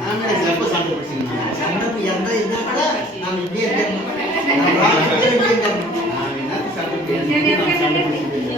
நாங்களே எப்ப சண்டை பிடிச்சிங்க சண்டை எந்த இருந்தா கூட நாம் இப்படியே இருக்கணும். நான் என்ன சண்டை பிடிச்சிங்க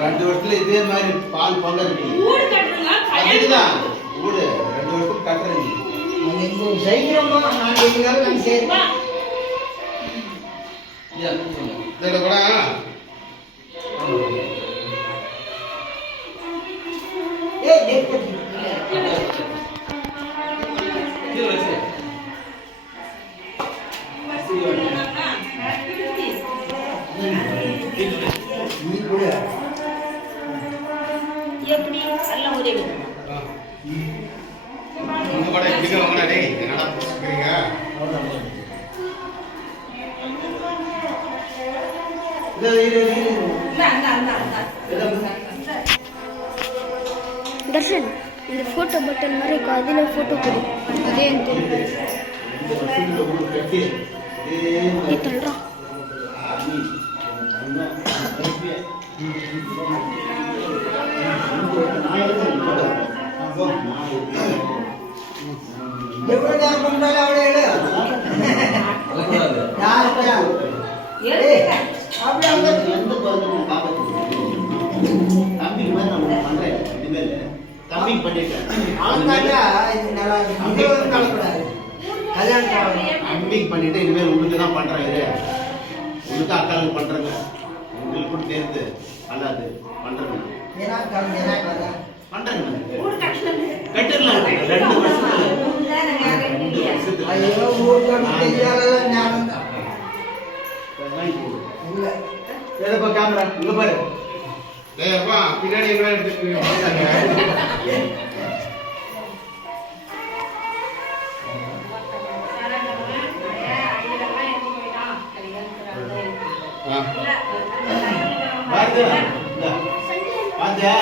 ரெண்டு வருஷத்துல இதே மாதிரி பால் பொங்க அதுதான் ஊடு 2 வருஷத்துக்கு கட்டுறீங்க சைக்கிரமா நான் எங்காலும் நான் சேர்ப்பேன் இதில் கூட எப்படி எல்லாம் ஒரே உங்க கூட இப்படி வாங்கினா டேய் என்னடா புடிச்சுக்கிறீங்க தர்ஷன் இந்த ஃபோட்டோ பட்டன் மாதிரி இருக்கும் அதில் ஃபோட்டோ கொடு அதே நீ தள்ளுறான் எவ்வளோ நேரம் பண்ணாலும் அவளே அப்படியே அவங்க எந்த குழந்தைங்க தம்பி மாதிரி நம்ம பண்றேன் இனிமேல் தம்பி பண்ணிட்டேன் அவங்களாக்கா இது நல்லா இதுவும் கலப்படாது கல்யாணம் தம்பி பண்ணிட்டு இனிமேல் உங்களுக்கு தான் பண்றேன் இது உங்களுக்கு அக்காவுக்கு பண்றேங்க உங்களுக்கு கூட சேர்ந்து அல்லாது பண்றேங்க ஏன்னா கலந்து பண்றேங்க கட்டிடலாம் 2 வருஷத்துல 2 வருஷத்துக்கு ஐயோ ஊருக்கு தெரியாத ஞானம் தான் இல்லை ஏதப்பா கேமரா இங்க பாரு டேய் அப்பா பின்னாடி எங்கடா எடுத்துட்டு பாருங்க பாத்தியா